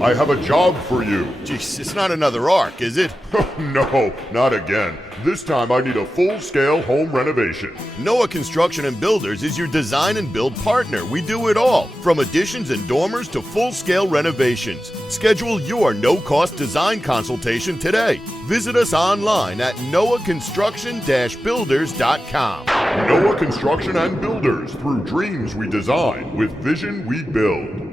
I have a job for you. Jeez, it's not another arc, is it? No, not again. This time I need a full-scale home renovation. Noah Construction and Builders is your design and build partner. We do it all, from additions and dormers to full-scale renovations. Schedule your no-cost design consultation today. Visit us online at noahconstruction-builders.com. Noah Construction and Builders. Through dreams we design, with vision we build.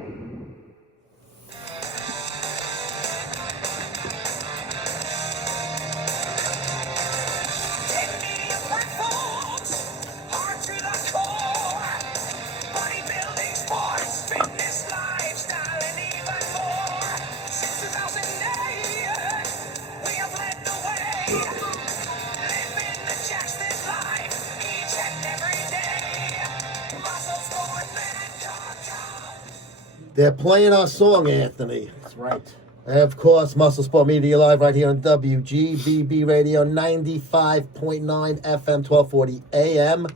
They're playing our song, Anthony. That's right. And of course, MuscleSport Media Live right here on WGBB Radio 95.9 FM, 1240 AM.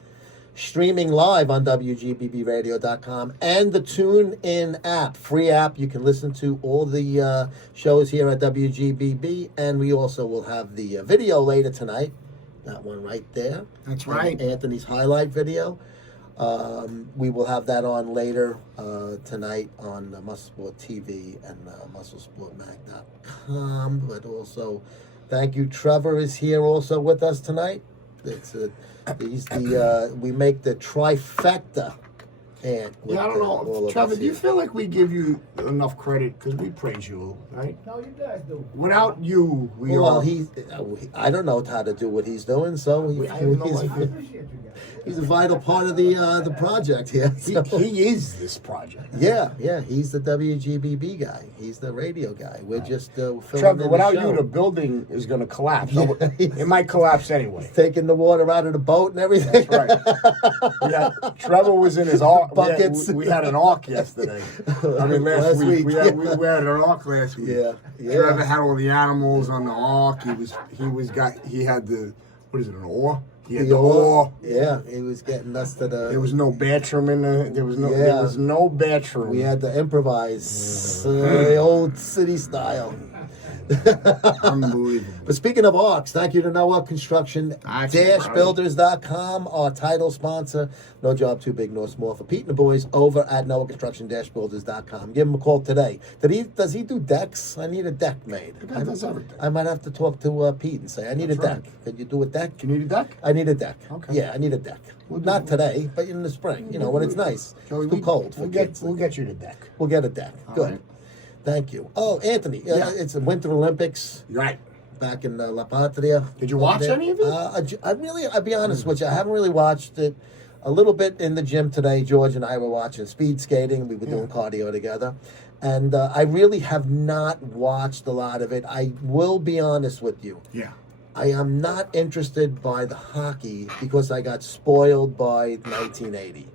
Streaming live on WGBBradio.com and the TuneIn app. Free app. You can listen to all the shows here at WGBB. And we also will have the video later tonight. That one right there. That's right. Anthony's highlight video. We will have that on later tonight on MuscleSport TV and MuscleSportMag.com. But also, thank you. Trevor is here also with us tonight. He's the we make the trifecta. And I don't know, Trevor. Do you feel like we give you enough credit because we praise you, right? No, you guys do. Without you, I don't know how to do what he's doing, so I have no idea. I appreciate you guys. he's a vital part of the project here. So. He is this project. Yeah, he's the WGBB guy. He's the radio guy. We're just filming Trevor, without the show. you, the building is going to collapse. It might collapse anyway. Taking the water out of the boat and everything. That's right. Trevor was in his ark. Buckets. We had an ark yesterday. I mean, last week. We had an ark last week. Yeah. Trevor had all the animals on the ark. He had the, what is it, an oar? He had the oar. Yeah, he was getting us to the. There was no bathroom in the. There was no bathroom. We had to improvise the old city style. Unbelievable. But speaking of arcs, thank you to Noah Construction-Builders.com, our title sponsor. No job too big nor small for Pete and the boys over at Noah Construction-Builders.com. Give him a call today. Does he do decks? I need a deck made. The guy does everything. I might have to talk to Pete and say, I need a deck. Could you do a deck? You need a deck? I need a deck. Okay. Yeah, I need a deck. Not today, but in the spring. When it's nice. It's too cold for kids. We'll get you the deck. We'll get a deck. Good. Right. Thank you. Oh, Anthony, it's the Winter Olympics. Right. Back in La Patria. Did you watch any of it? I'll be honest with you, I haven't really watched it. A little bit in the gym today. George and I were watching speed skating. We were doing cardio together. And I really have not watched a lot of it. I will be honest with you. Yeah. I am not interested by the hockey because I got spoiled by 1980.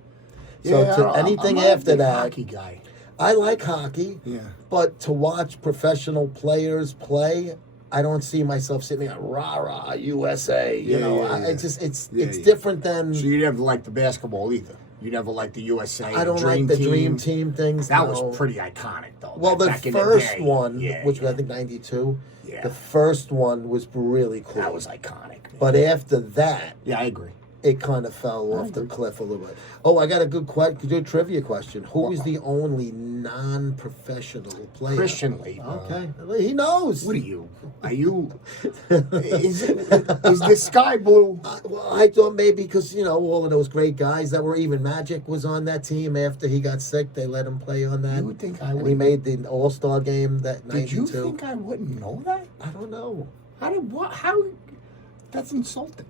So anything after that, hockey guy. I like hockey. Yeah. But to watch professional players play, I don't see myself sitting there, rah USA. It's different than. So you never like the basketball either. You never like the USA. I don't like the Dream Team things. That was pretty iconic, though. Well, the first one, which was I think '92. Yeah. The first one was really cool. That was iconic. Man. But after that, I agree. It kind of fell off the cliff a little bit. Oh, I got a good trivia question. Who is the only non-professional player? Christian Lee. Okay, he knows. What are you? Are you? Is the sky blue? Well, I thought maybe because all of those great guys that were even Magic was on that team. After he got sick, they let him play on that. You would think I would. And he made the All-Star game that '92. Did you think I wouldn't know that? I don't know. How? That's insulting.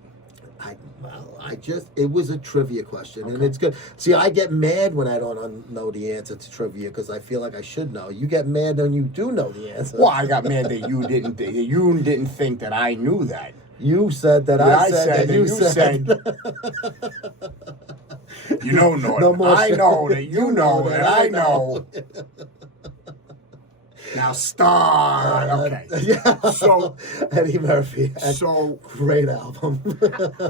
It was a trivia question, and it's good. See, I get mad when I don't know the answer to trivia because I feel like I should know. You get mad when you do know the answer. Well, I got mad that you didn't think that I knew that. You said that I said that you said. You know, Norton. I know that you know that I know. Now start. Okay. Yeah. So Eddie Murphy. So great album.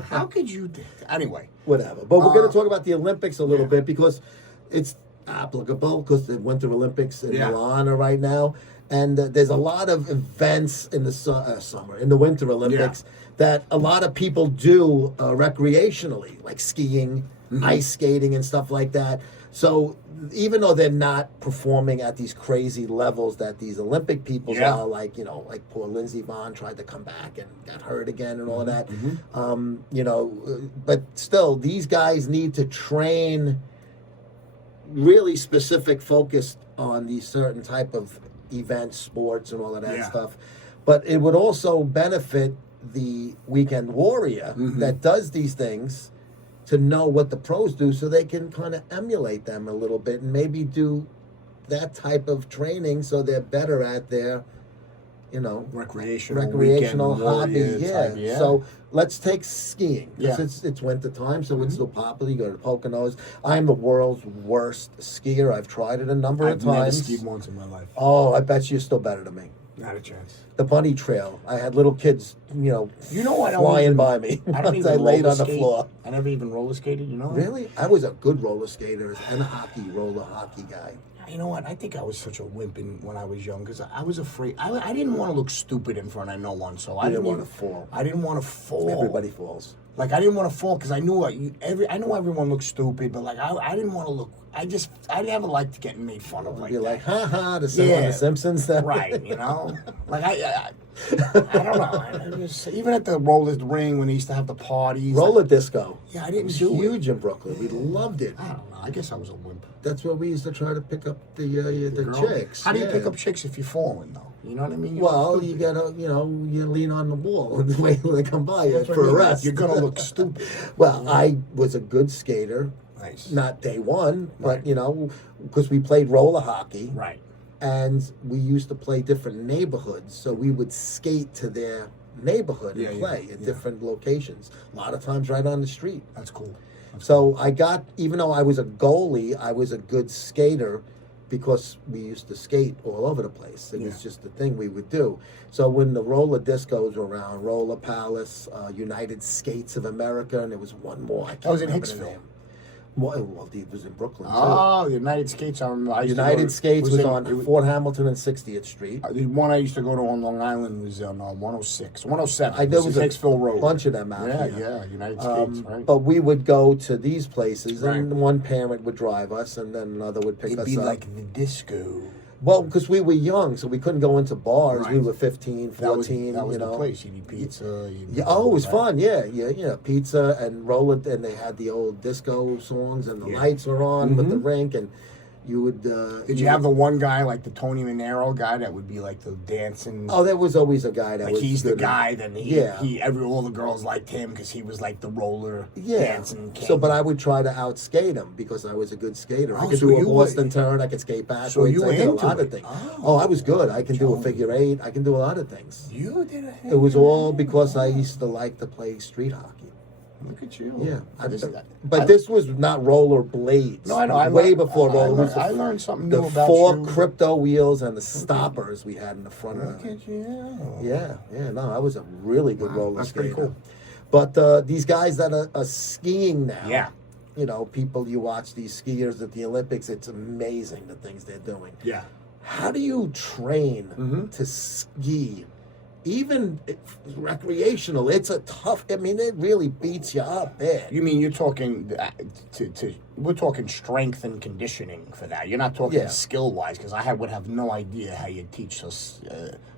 How could you? Anyway, whatever. But we're going to talk about the Olympics a little bit because it's. applicable because the Winter Olympics in Yeah. Milan are right now, and there's a lot of events in the in the Winter Olympics that a lot of people do recreationally, like skiing, ice skating, and stuff like that. So even though they're not performing at these crazy levels that these Olympic people are, like like poor Lindsey Vonn tried to come back and got hurt again and all of that, but still these guys need to train really specific, focused on these certain type of events, sports, and all of that stuff. But it would also benefit the weekend warrior that does these things to know what the pros do so they can kind of emulate them a little bit and maybe do that type of training so they're better at their, recreational hobby. So let's take skiing. It's winter time, so it's still popular. You go to the Poconos. I'm the world's worst skier. I've tried it a number of times. I've never skied once in my life. Oh, I bet you're still better than me. Not a chance. The bunny trail. I had little kids, what? flying by me. I don't as even I laid roller on the skate. floor. I never even roller skated. You know that? Really? I was a good roller skater and a roller hockey guy. You know what? I think I was such a wimp when I was young because I was afraid. I didn't want to look stupid in front of no one, so I didn't want to fall. I didn't want to fall. Everybody falls. Like I didn't want to fall because I knew I know everyone looks stupid, but like I didn't want to look. I never liked getting made fun of like You're that. like, ha, the Simpsons. That Right, like I don't know. Even at the roller ring when they used to have the parties. Roller disco. Yeah, I It didn't was do huge in Brooklyn. We loved it. I don't know. I guess I was a wimp. That's where we used to try to pick up the Girl. chicks. How do you pick up chicks if you're falling though? You know what I mean? Well, you gotta, you lean on the wall and wait till they come by you That's what I for a mean. rest. You're gonna look stupid. Well, I was a good skater. Nice. Not day one, but Right. because we played roller hockey. Right. And we used to play different neighborhoods, so we would skate to their neighborhood and play at different locations. A lot of times right on the street. That's cool. So even though I was a goalie, I was a good skater because we used to skate all over the place. It was just the thing we would do. So when the roller discos were around, Roller Palace, United Skates of America, and there was one more. I can't That was in remember the Hicksville. name. Well, it was in Brooklyn too. Oh, United Skates. I remember. I used to go United to- Skates was in- on it was- Fort Hamilton and 60th Street. The one I used to go to on Long Island was on 106, 107. I know This it is was Hicksville Road. a bunch of them out Yeah, here. yeah, United Skates, right? But we would go to these places, and Right. one parent would drive us, and then another would pick It'd us be up. like the disco. Well, because we were young, so we couldn't go into bars. We Right. were 15, 14, That was you know. the place. You'd eat pizza. Yeah, oh, it was fun. Yeah, pizza and roller, and they had the old disco songs, and the lights were on with the rink, and you would. Did you have the one guy like the Tony Manero guy that would be like the dancing? Oh, there was always a guy that like was. he's the good at- guy. Then Yeah. all the girls liked him because he was like the roller Yeah. dancing king. So, but I would try to outskate him because I was a good skater. I Oh, could so do a you were- Boston turn. I could skate backwards. So you I were did a into lot of it. things. Oh. Oh, I was good. I can do a Joey. figure eight. I can do a lot of things. You did a. It was all because I used to like to play street hockey. Look at you. Yeah, But this was not roller blades. No, I know. I Way learned- before I roller. learned- It was I learned something the new about four you. crypto wheels and the stoppers we had in the front Look of it. at you. Yeah. No, I was a really good roller that's skater. pretty cool. But these guys that are skiing now. Yeah. People you watch these skiers at the Olympics. It's amazing the things they're doing. Yeah. How do you train to ski? Even recreational, it's a tough. I mean, it really beats you up bad. You mean you're talking we're talking strength and conditioning for that. You're not talking Yeah. skill wise because would have no idea how you teach us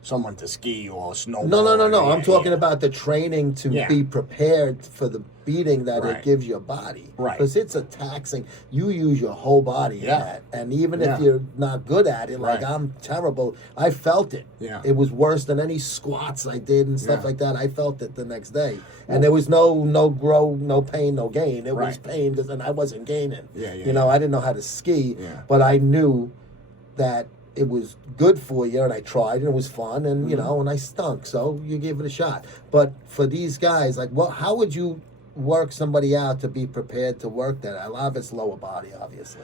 someone to ski or snowboard. No. I'm Yeah, talking yeah. about the training to Yeah. be prepared for the beating that Right. it gives your body. Right. Because it's a taxing. You use your whole body in Yeah. that. And even Yeah. if you're not good at it, like Right. I'm terrible, I felt it. Yeah. It was worse than any squats I did and stuff Yeah. like that. I felt it the next day. And there was no pain, no gain. It was Right. pain and I wasn't gaining. Yeah, I didn't know how to ski, Yeah. but I knew that it was good for you, and I tried, and it was fun, and Mm-hmm. and I stunk, so you give it a shot. But for these guys, like, how would you work somebody out to be prepared to work that? I love its lower body, obviously.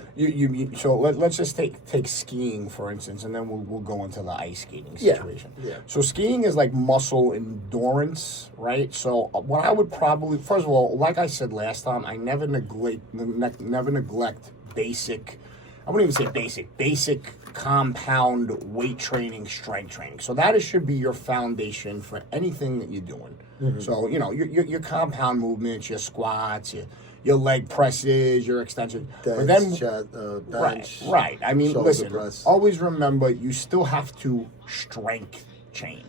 So let's just take skiing for instance, and then we'll go into the ice skating Yeah, situation. yeah. So skiing is like muscle endurance, right? So what I would probably first of all, like I said last time, I never neglect basic I wouldn't even say basic compound weight training, strength training. So that should be your foundation for anything that you're doing. So, you know, your compound movements, your squats, your leg presses, your extensions. But then, bench, right. I mean, listen, press. always remember you still have to strength train,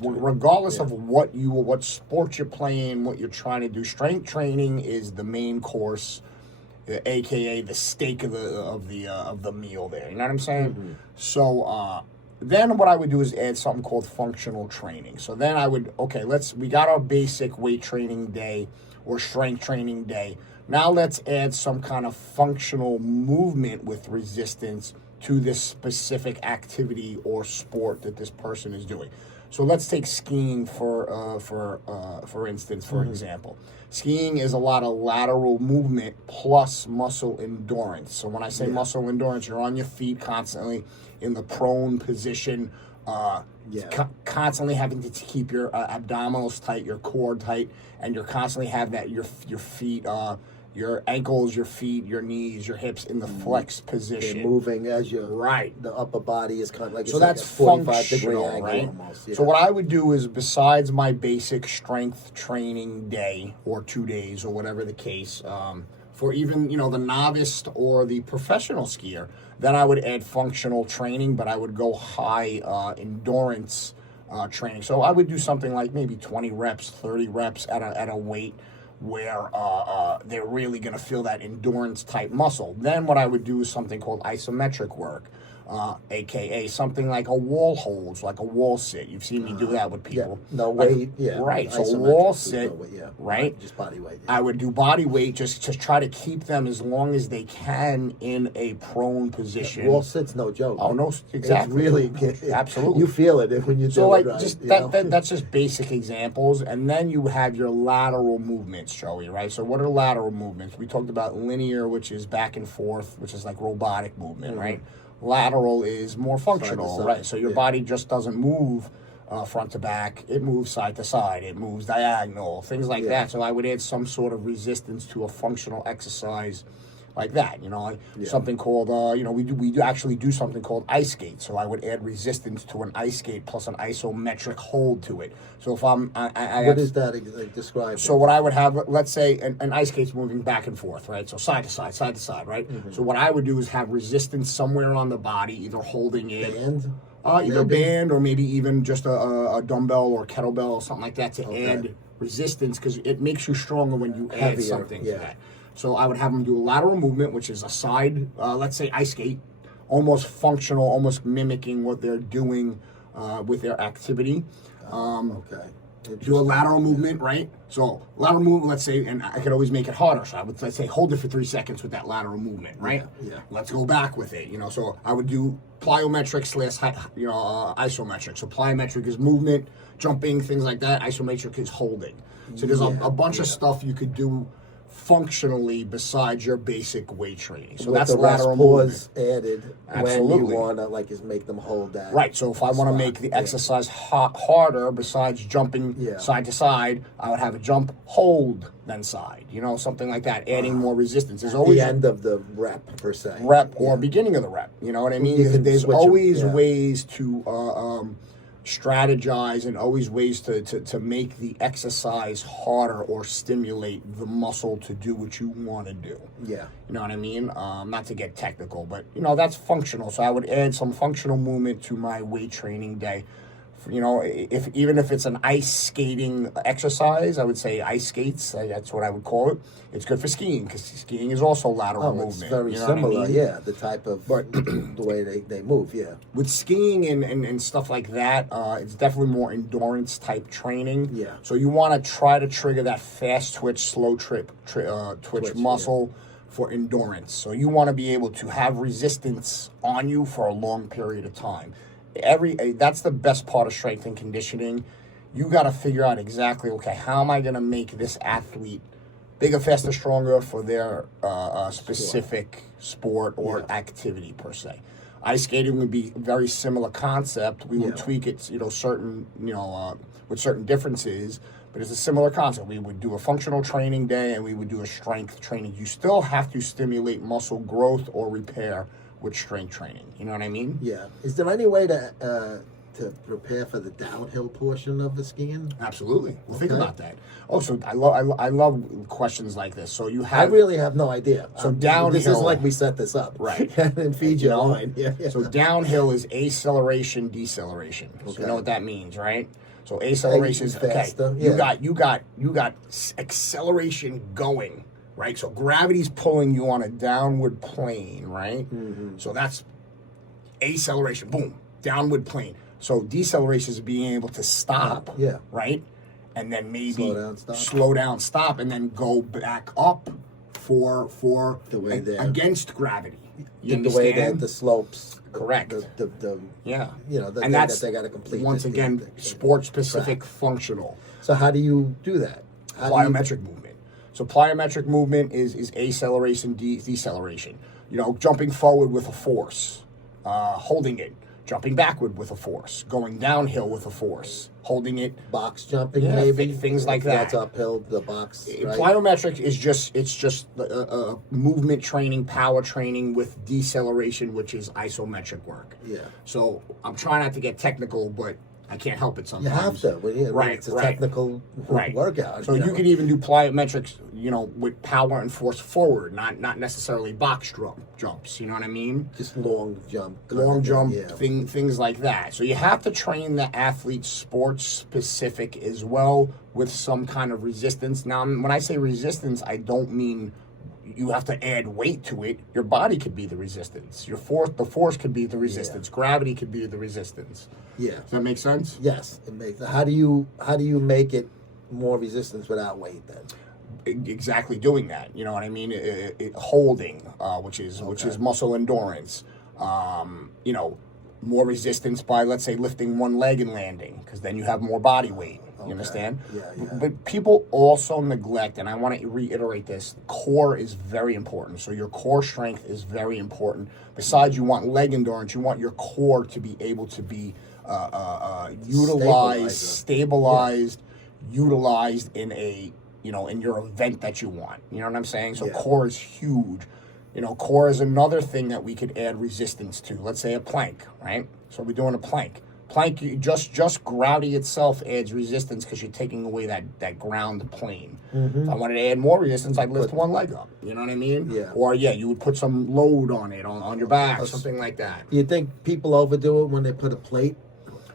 regardless of what sport you're playing, what you're trying to do. Strength training is the main course, aka the steak of the meal there. You know what I'm saying? So then what I would do is add something called functional training. So then I would, we got our basic weight training day or strength training day. Now let's add some kind of functional movement with resistance to this specific activity or sport that this person is doing. So let's take skiing for instance, for example. Skiing is a lot of lateral movement plus muscle endurance. So when I say muscle endurance, you're on your feet constantly in the prone position, constantly having to keep your abdominals tight, your core tight, and you're constantly have that your feet, your ankles, your feet, your knees, your hips in the flex position. They're moving as your the upper body is kind of like, so it's that's like a 45-degree functional, angle right? almost. Yeah. So what I would do is, besides my basic strength training day or 2 days or whatever the case, for even the novice or the professional skier, then I would add functional training, but I would go high endurance training. So I would do something like maybe 20 reps, 30 reps at a weight where they're really going to feel that endurance type muscle. Then what I would do is something called isometric work, aka something like a wall holds, like a wall sit. You've seen me do that with people. No weight, right. So Isometric, wall sit, no weight, right? Just body weight. I would do body weight just to try to keep them as long as they can in a prone position. Wall sit's no joke. Oh no, exactly. It's really absolutely. You feel it when you do it. Right, just that's just basic examples, and then you have your lateral movements, Joey. Right. So what are lateral movements? We talked about linear, which is back and forth, which is like robotic movement, right? Lateral is more functional, side, right? So your body just doesn't move front to back. It moves side to side. It moves diagonal, things like that. So I would add some sort of resistance to a functional exercise like that. Something called, we do actually do something called ice skate. So I would add resistance to an ice skate plus an isometric hold to it. So if what is that describe? So what I would have, let's say an ice skate's moving back and forth, right? So side to side, right? So what I would do is have resistance somewhere on the body, either holding it, either band or maybe even just a dumbbell or kettlebell or something like that to add resistance, because it makes you stronger when you add something to that. So I would have them do a lateral movement, which is a side, let's say ice skate, almost functional, almost mimicking what they're doing with their activity. Do a lateral movement, right? So lateral movement, let's say, and I could always make it harder. So I would, let's say, hold it for 3 seconds with that lateral movement, right? Yeah. Let's go back with it, So I would do plyometric / isometric. So plyometric is movement, jumping, things like that. Isometric is holding. So there's a bunch of stuff you could do functionally besides your basic weight training. So that's the lateral pause movement. added Absolutely. when you want to is make them hold that. Right. So if I want to make the exercise harder, besides jumping side to side, I would have a jump, hold, then side. Something like that. Adding more resistance. There's always the end of the rep per se. Or beginning of the rep. You know what I mean? There's always ways to strategize and always ways to make the exercise harder or stimulate the muscle to do what you want to do. Yeah. You know what I mean? Not to get technical, but that's functional. So I would add some functional movement to my weight training day. Even if it's an ice skating exercise, I would say ice skates. That's what I would call it. It's good for skiing because skiing is also lateral movement. It's very similar, the type of, the way they move, With skiing and stuff like that, it's definitely more endurance type training. Yeah. So you want to try to trigger that fast twitch, slow twitch muscle for endurance. So you want to be able to have resistance on you for a long period of time. That's the best part of strength and conditioning. You got to figure out exactly, how am I going to make this athlete bigger, faster, stronger for their specific sport or activity per se. Ice skating would be a very similar concept. We would tweak it, certain, with certain differences. but it's a similar concept. We would do a functional training day and we would do a strength training. You still have to stimulate muscle growth or repair with strength training. You know what I mean? Yeah. Is there any way to prepare for the downhill portion of the skiing? Absolutely. Well, think Okay. about that. Oh, so I love questions like this. So you I have really have no idea. So This downhill- is like we set this up. Right. And feed you You a know? line. Yeah. So downhill is acceleration, deceleration. So Okay. you know what that means, right? So acceleration is okay. Faster, yeah. You got acceleration going, right? So gravity's pulling you on a downward plane, right? Mm-hmm. So that's acceleration, boom, downward plane. So deceleration is being able to stop, Yeah. right? And then maybe Slow down, stop. and then go back up for The way there. against gravity. You the way that understand? the slopes. Correct. The Yeah. you know, the and thing that's that they gotta complete once the again thing. sport specific functional So how do you do that? How do you- plyometric movement. So plyometric movement is acceleration, deceleration. You know, jumping forward with a force, holding it, jumping backward with a force, going downhill with a force, holding it. box jumping, Yeah, maybe things like That's that. uphill. The box. Right? Plyometric is just movement training, power training with deceleration, which is isometric work. Yeah. So I'm trying not to get technical, but I can't help it You sometimes. have to. Well, yeah, Right, It's a right. technical workout. So you know? can even do plyometrics, you know, with power and force forward, not necessarily box jumps. You know what I mean? just long jump. Long jump, Yeah. things like that. So you have to train the athlete sports specific as well with some kind of resistance. Now, when I say resistance, I don't mean you have to add weight to it. Your body could be the resistance. The force could be the resistance. Gravity could be the resistance. Yeah. Does that make sense? Yes, it makes. How do you make it more resistance without weight then? Exactly doing that. You know what I mean? Holding, which is muscle endurance. You know, more resistance by, let's say, lifting one leg and landing, because then you have more body weight. You understand? Yeah. But people also neglect, and I want to reiterate this, core is very important. So your core strength is very important. Besides, you want leg endurance, you want your core to be able to be utilized, stabilized, utilized in a, you know, in your event that you want. You know what I'm saying? So core is huge. You know, core is another thing that we could add resistance to. Let's say a plank, right? So we're doing a plank. Plank, just gravity itself adds resistance because you're taking away that ground plane. If I wanted to add more resistance, I'd lift one leg up. You know what I mean? Yeah. Or you would put some load on it, on your back, something like that. Do you think people overdo it when they put a plate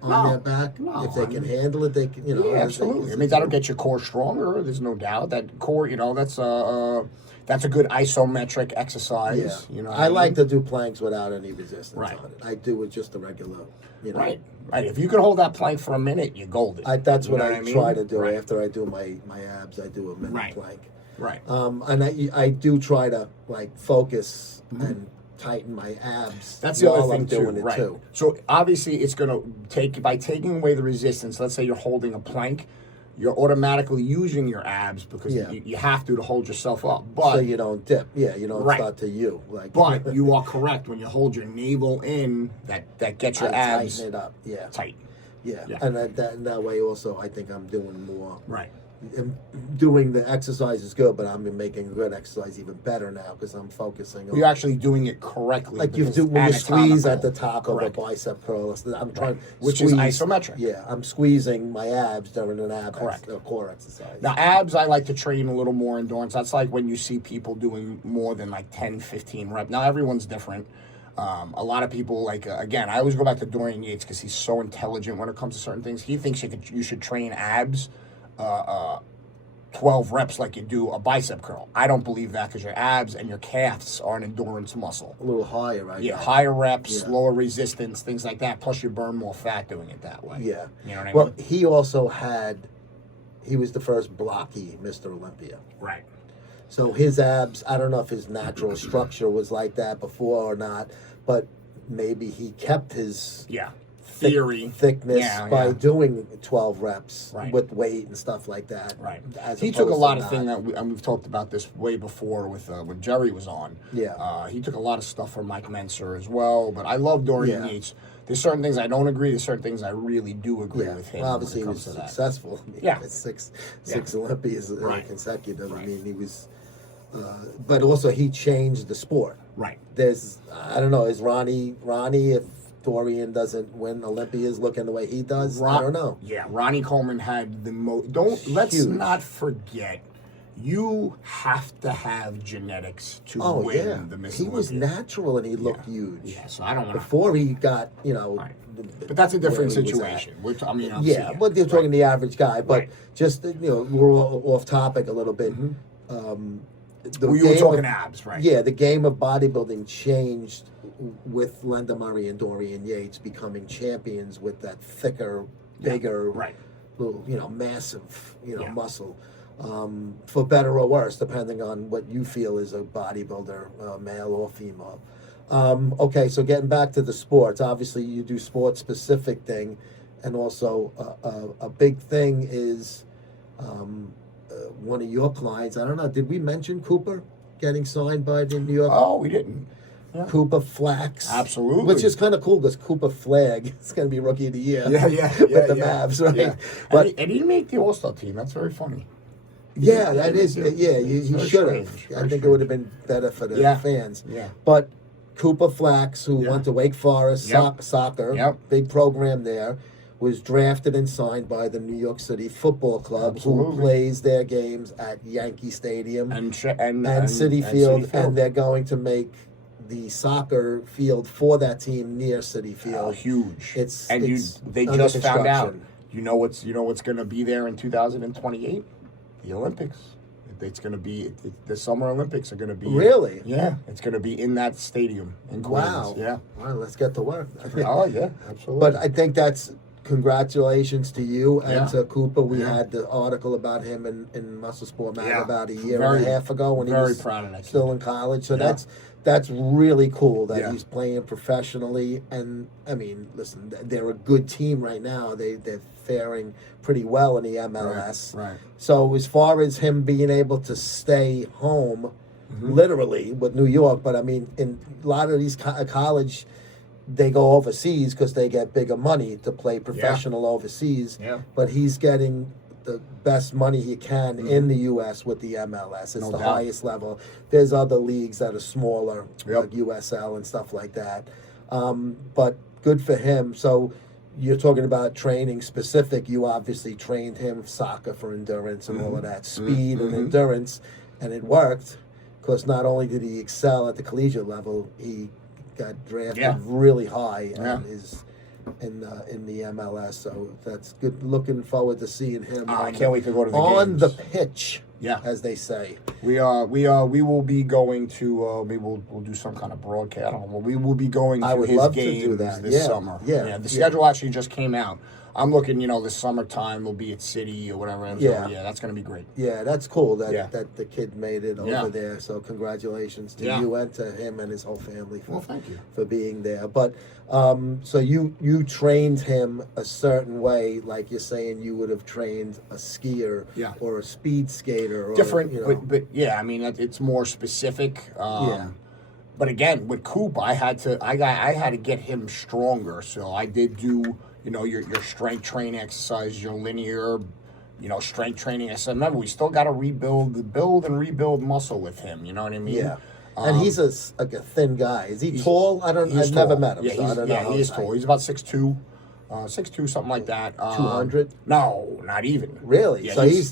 on No. their back? No, If they can handle it, they can. You know. Yeah, absolutely. I mean, that'll get your core stronger. There's no doubt that core. You know, that's a good isometric exercise. Yeah. You know, I like to do planks without any resistance Right. on it. I do with just the regular. You know. right. If you can hold that plank for a minute, you're golden. That's You what know I mean? try to do Right. after I do my abs. I do a minute Right. plank. Right. And I do try to like focus and tighten my abs. That's the other while thing I'm doing too, it right? too. So obviously, it's going to take by taking away the resistance. Let's say you're holding a plank, you're automatically using your abs because Yeah. you have to hold yourself up. But So you don't dip. Yeah, you don't Right. start to you. Like, but you are correct when you hold your navel in. That gets your I abs tighten it up. Yeah. tight. Yeah. Yeah. And that way also, I think I'm doing more. Right. Doing the exercise is good, but I'm making a good exercise even better now because I'm focusing on. You're actually doing it correctly. Like you because do when you squeeze at the anatomical. top Correct. of a bicep curl. I'm trying to Which is squeeze- isometric. Yeah, I'm squeezing my abs during an Correct. core exercise. Now, abs, I like to train a little more endurance. That's like when you see people doing more than like 10, 15 reps. Now, everyone's different. A lot of people, like, again, I always go back to Dorian Yates because he's so intelligent when it comes to certain things. He thinks you should train abs 12 reps like you do a bicep curl. I don't believe that because your abs and your calves are an endurance muscle. A little higher, right? Yeah, higher reps, Yeah. lower resistance, things like that. Plus, you burn more fat doing it that way. Yeah. You know what I Well, mean? he also he was the first blocky Mr. Olympia. Right. So his abs, I don't know if his natural structure was like that before or not, but maybe he kept his Yeah. Theory. thickness by yeah. doing 12 reps Right. with weight and stuff like that. Right. As He took a opposed lot to of things not. that and we've talked about this way before with when Jerry was on. Yeah. He took a lot of stuff from Mike Menser as well. But I love Dorian Yeah. Yates. there's certain things I don't agree. There's certain things I really do agree Yeah, with him. well, obviously he when it was comes to that. successful. I mean, Yeah. six Yeah. Olympias Right. consecutive. I Right. mean, he was, but also he changed the sport. Right. I don't know, is Ronnie if Dorian doesn't win Olympias looking the way he does? I don't know. Yeah, Ronnie Coleman had the most. Let's Huge. not forget. You have to have genetics to Oh win yeah, the Miss he was Olympia. natural and he looked huge. Yeah, so I don't want to. Before he got, Right. But that's a different where he was at. situation. I mean, I'm Yeah, saying- but you're talking the average guy. But Right. just we're all off topic a little bit. Well, you were game talking of- abs, right? Yeah, the game of bodybuilding changed with Linda Murray and Dorian Yates becoming champions with that thicker, bigger, right. little, massive, Yeah. muscle. For better or worse, depending on what you feel is a bodybuilder, male or female. Okay, so getting back to the sports, obviously you do sports specific thing, and also a big thing is one of your clients. I don't know. Did we mention Cooper getting signed by the New York? Oh, we didn't. Yeah. Cooper Flax, Absolutely. which is kind of cool because Cooper Flag is going to be Rookie of the Year. Yeah, with the Mavs, right? Yeah. But and he didn't make the All-Star team. That's very funny. yeah, that is. Yeah. Yeah, It's you very should strange, have. very I think strange. it would have been better for the Yeah. fans. Yeah. But Cooper Flax, who Yeah. went to Wake Forest Yep. soccer, Yep. big program there, was drafted and signed by the New York City Football Club, who Absolutely. plays their games at Yankee Stadium And City Field, and they're going to make the soccer field for that team near City Field. huge. It's they under just found out. construction. You know what's going to be there in 2028? The Olympics. It's going to be the Summer Olympics are going to be. Really? Yeah, it's going to be in that stadium in Queens. Wow. Yeah. Well, let's get to work. Oh yeah, absolutely. But I think that's congratulations to you and Yeah. to Cooper. We Yeah. had the article about him in MuscleSport Mag Yeah. about a year Very- and a half ago when he very was proud of that still kid. in college. So Yeah. that's really cool that Yeah. he's playing professionally. And I mean, listen, they're a good team right now. They're faring pretty well in the MLS. Right. So as far as him being able to stay home, literally with New York, but I mean, in a lot of these college, they go overseas because they get bigger money to play professional overseas. Yeah. But he's getting the best money he can in the U.S. with the MLS. It's No the doubt. highest level. There's other leagues that are smaller, Yep. like USL and stuff like that. But good for him. So you're talking about training specific. You obviously trained him soccer for endurance and all of that, speed and endurance, and it worked. Because not only did he excel at the collegiate level, he got drafted Yeah. really high Yeah. and is in the MLS. So that's good. Looking forward to seeing him. I can't wait to go to the on games. the pitch. Yeah. as they say. We will be going to maybe we'll do some kind of broadcast. I don't know. We will be going to I would his love to do games that. this Yeah, summer. yeah, The yeah. schedule actually just came out. I'm looking, this summertime will be at City or whatever. And Yeah. so, that's going to be great. Yeah, that's cool that Yeah. that the kid made it Yeah. over there. So congratulations to Yeah. you and to him and his whole family for, Well, thank you. for being there. But so you trained him a certain way, like you're saying you would have trained a skier Yeah. or a speed skater or Different, you know. but yeah, I mean it's more specific. Yeah. But again, with Coop, I had to get him stronger. So I did do your strength training exercise, your linear, strength training. I said, remember, we still got to build and rebuild muscle with him. You know what I mean? Yeah. And he's a thin guy. Is he tall? I've He's never tall. met him, Yeah, so I don't know. he is tall. He's about 6'2", 6'2", something like that. 200? No, not even. Really? Yeah, So he's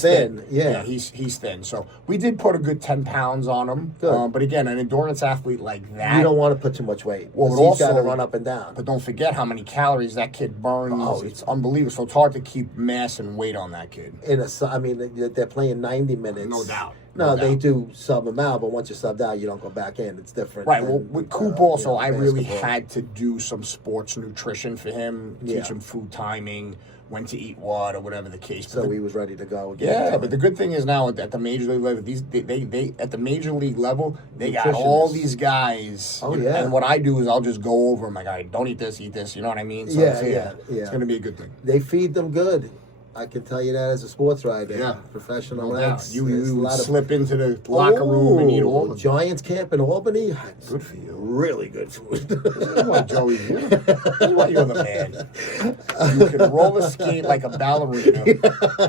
thin. Yeah. he's thin. So we did put a good 10 pounds on him. Good. But again, an endurance athlete like that. You don't want to put too much weight. Well, 'cause but he's got to also- run up and down. But don't forget how many calories that kid burns. Oh, It's unbelievable. So it's hard to keep mass and weight on that kid. They're playing 90 minutes. No doubt. No, No they doubt. do sub them out, but once you sub out, you don't go back in. It's different. Right. Well, than, with Coop also, I really basketball. had to do some sports nutrition for him, Yeah. teach him food timing, when to eat what, or whatever the case. So But he was ready to go again. yeah, but the good thing is now at the major league level, they at the major league level, they got all Nutritionists. these guys. Oh, yeah. And what I do is I'll just go over them like, all right, don't eat this, eat this. You know what I mean? So Yeah, it's yeah. It's going to be a good thing. They feed them good. I can tell you that as a sports writer. Yeah. Professional No doubt. ranks. You there's a lot of- slip into the locker room and eat all the Giants camp in Albany. Good for you. Really good food. This is why, Joey, this is why you're the man. You can roller skate like a ballerina.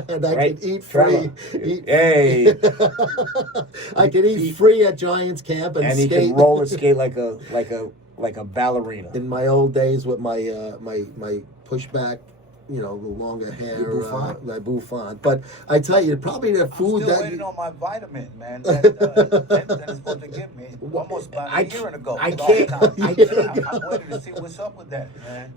And I Right? can eat free. Trevor. Hey. I can eat free at Giants camp and He skate. can roller skate like a ballerina. In my old days with my my pushback, the longer hair, bouffant? my bouffant. But I tell you, probably the food I'm still that waiting on my vitamin, man. That is supposed to give me almost about I a year ago. I It's all can't- time. I can't- I'm waiting to see what's up with that, man.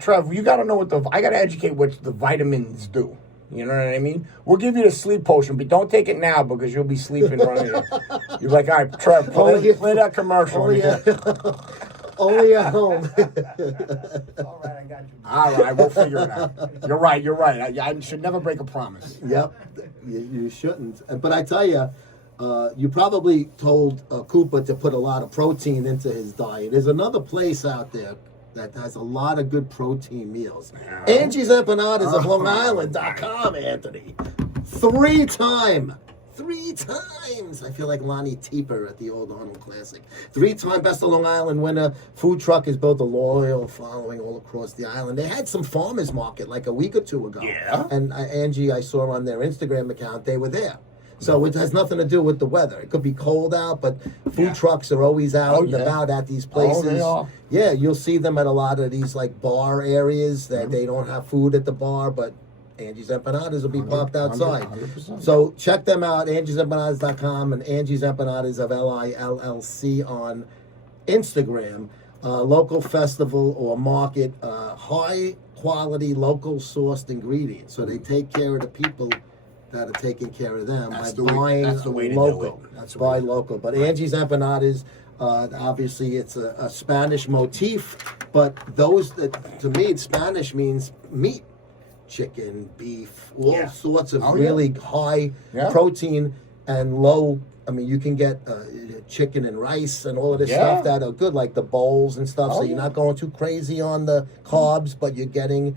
Trev, you got to know I got to educate what the vitamins do. You know what I mean? We'll give you the sleep potion, but don't take it now because you'll be sleeping running. You're like, all right, Trev, play that commercial. only at home. All right, I got you. All right, we'll figure it out. You're right. I should never break a promise. Yep, you shouldn't. But I tell you, you probably told Cooper to put a lot of protein into his diet. There's another place out there that has a lot of good protein meals. Angie's Empanadas of Long Island.com, Anthony. 3 times. I feel like Lonnie Teeper at the old Arnold Classic. 3-time Best of Long Island winner. Food truck has built a loyal following all across the island. They had some farmers market like a week or two ago. Yeah. And Angie, I saw on their Instagram account, they were there. So it has nothing to do with the weather. It could be cold out, but food trucks are always out and about at these places. they are. Yeah, you'll see them at a lot of these like bar areas that they don't have food at the bar, but Angie's Empanadas will be popped outside. 100%. So check them out, Angie'sEmpanadas.com and Angie's Empanadas of LILLC on Instagram. Local festival or market, high quality, local sourced ingredients. So they take care of the people that are taking care of them That's by the way- buying that's the way to do local. it. That's the Buy way to do it. local. But Angie's Empanadas, obviously it's a Spanish motif, but those that, to me, Spanish means meat. Chicken, beef, all sorts of really high protein and low. I mean, you can get chicken and rice and all of this stuff that are good, like the bowls and stuff. So you're not going too crazy on the carbs, but you're getting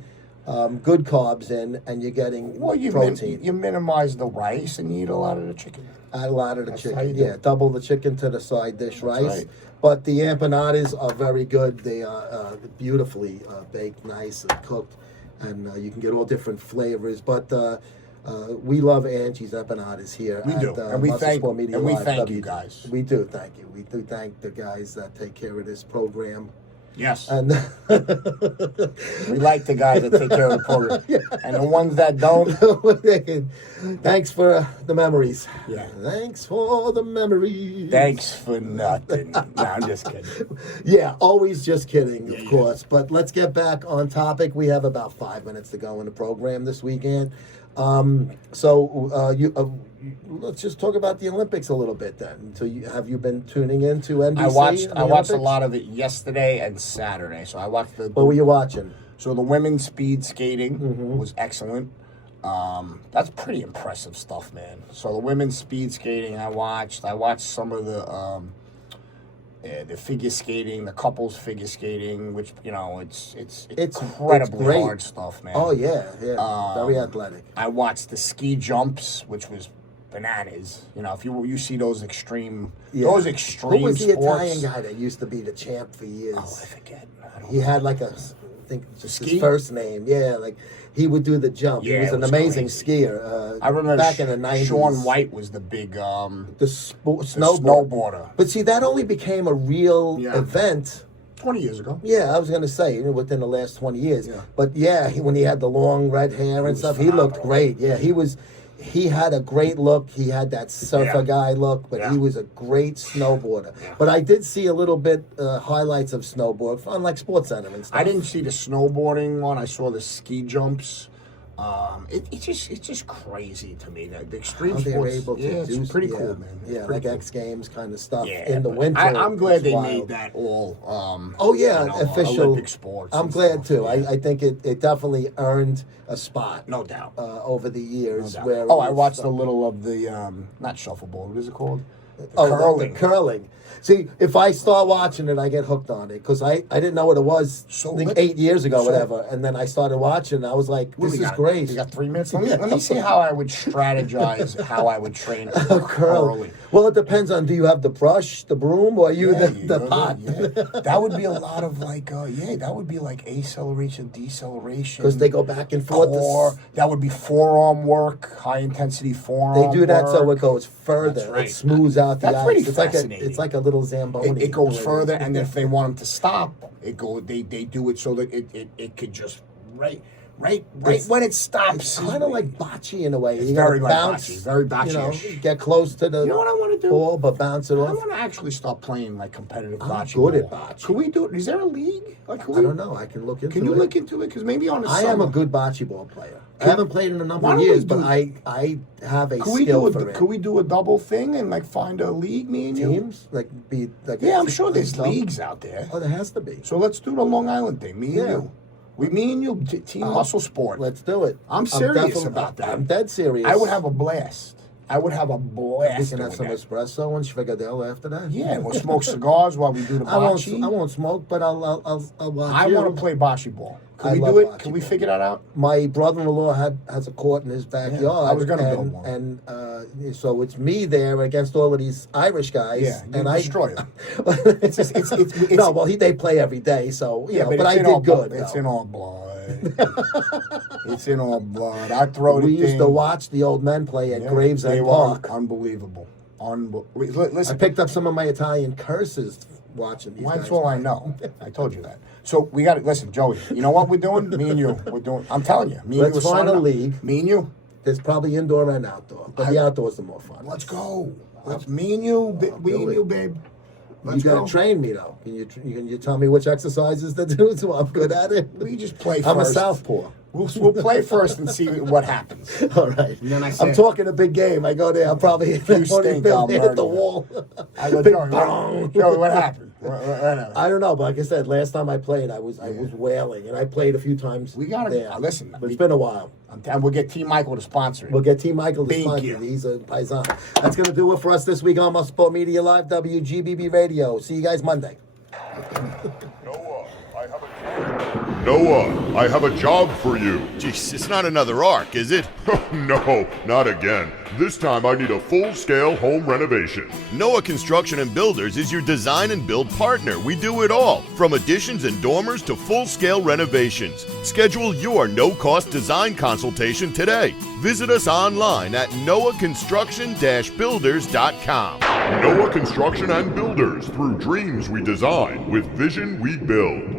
good carbs in, and you're getting protein. You minimize the rice and you eat a lot of the chicken. Add a lot of the That's how chicken. you do Yeah, it. double the chicken to the side dish rice. right. But the empanadas are very good. They are beautifully baked, nice and cooked. And you can get all different flavors. But we love Angie's Empanadas here. We at, do. And we thank- MuscleSport Media and we Live, thank you WG. guys. We do thank you. We do thank the guys that take care of this program. Yes. And We like the guys that take care of the program. And the ones that don't, thanks for the memories. Yeah. Thanks for the memories. thanks for nothing. No, I'm just kidding. Yeah, always just kidding, of course. But let's get back on topic. We have about 5 minutes to go in the program this weekend. Let's just talk about the Olympics a little bit then. So, have you been tuning into NBC? I watched and the a Olympics? lot of it yesterday and Saturday. So I watched the What were you watching? So the women's speed skating Mm-hmm. was excellent. That's pretty impressive stuff, man. So the women's speed skating I watched some of the figure skating, the couples figure skating, which it's incredibly great. hard stuff, man. Oh yeah, very athletic. I watched the ski jumps, which was bananas. If you see those extreme Yeah. Who was the sports. Italian guy that used to be the champ for years? Oh, I forget. I don't He know. had like I think just ski? his first name. Yeah, like he would do the jump. Yeah, he was it an was amazing crazy. skier. I remember back in the 90s. Sean White was the big the snowboarder. But see, that only became a real Yeah. event. 20 years ago. Yeah, I was going to say within the last 20 years. Yeah. But yeah, when he had the long red hair and was stuff, he looked phenomenal. great. Yeah, he had a great look. He had that surfer guy look, but Yeah. he was a great snowboarder. But I did see a little bit highlights of snowboard on like Sports Center and stuff. I didn't see the snowboarding one. I saw the ski jumps. It's just crazy to me that the extreme How they're sports. able to Yeah, do it's pretty yeah. cool, man. It's Yeah, pretty like cool. X Games kind of stuff Yeah, in the but winter. I'm glad it's they wild. made that all. Oh yeah, official Olympic sports. I'm and glad stuff. too. Yeah. I think it definitely earned a spot. No doubt. Over the years, No doubt. where Oh, I watched a little of the not shuffleboard. What is it called? curling. The curling. See, if I start watching it, I get hooked on it because I didn't know what it was So like let- 8 years ago, so- whatever. And then I started watching. And I was like, What, this we is got- great. We got 3 minutes. Let me see how I would strategize how I would train Curling. curling. Well, it depends on do you have the brush, the broom, or are you Yeah, the pot? yeah. That would be a lot of like, that would be like acceleration, deceleration. Because they go back and forth. Core. That would be forearm work, high intensity forearm. They do that so it work. goes further. That's right. It smooths out the That's ice. pretty It's fascinating. It's like a little Zamboni. It goes the way further, they- and then if they want them to stop, they do it so that it could just right when it stops. Kind of like bocce in a way. It's You gotta very like bounce, bocce, very You know, bocce-ish. get close to the You know what I want to do? ball, but bounce it I off. want to actually start playing like competitive I'm bocce. good at ball. bocce. Could we do it? Is there a league? Like, I don't know. I can look into Can you it. look into it? Because maybe on the I am a good bocce ball player. I haven't played in a number Why of don't we years, but do- I have a Could we skill do for a it. Could we do a double thing and like find a league? Me and you. Teams like be like Yeah, I'm sure there's some- leagues out there. Oh, there has to be. So let's do the Long Island thing. Me and Yeah. you. Me and you. Team Muscle Sport. Let's do it. I'm serious definitely- about that. I'm dead serious. I would have a blast. I would have a blast. We can have some doing that. espresso and Schvigadel after that. Yeah, we'll smoke cigars while we do the I won't. bocce. I won't smoke, but I'll watch. I you. want to play bocce ball. Can I we love do it? bocce Can we ball. figure that out? My brother-in-law has a court in his backyard. I was gonna and, build one. and so it's me there against all of these Irish guys. Yeah, you and destroy them. it's just, it's- no, well, they play every day, so you know. But it's I in did our good. It's though. in our blood. It's in our blood. I throw the We used thing. to watch the old men play at Yeah, Gravesend they were Park. Unbelievable. Wait, I listen, picked up some of my Italian curses watching these that's guys. all I know. I told you that. So we got to listen, Joey. You know what we're doing? Me and you. We're doing. I'm telling you. Me and Let's you. are find signing a up. league. Me and you. There's probably indoor and outdoor, but the outdoor is the more fun. Let's go. Let's me and you. Me do and it. you, babe. You Let's gotta go. train me though. Can you tell me which exercises to do so I'm good at it? We just play I'm a first. southpaw. We'll play first and see what happens. All right. then I I'm said- talking a big game. I go there. I'll probably stink, I'll hit murder the you. wall. I go, Big Joey, bong. Joey, what happened? I don't know, but like I said, last time I played, I was wailing, and I played a few times. We gotta- there. listen, But it's been a while. We'll get T. Michael to sponsor it. We'll get T. Michael to Thank sponsor. you. He's a paisan. That's gonna do it for us this week on MuscleSport Media Live, WGBB Radio. See you guys Monday. Noah, I have a job for you. Jeez, it's not another arc, is it? No, not again. This time I need a full-scale home renovation. Noah Construction and Builders is your design and build partner. We do it all, from additions and dormers to full-scale renovations. Schedule your no-cost design consultation today. Visit us online at noahconstruction-builders.com. Noah Construction and Builders. Through dreams we design, with vision we build.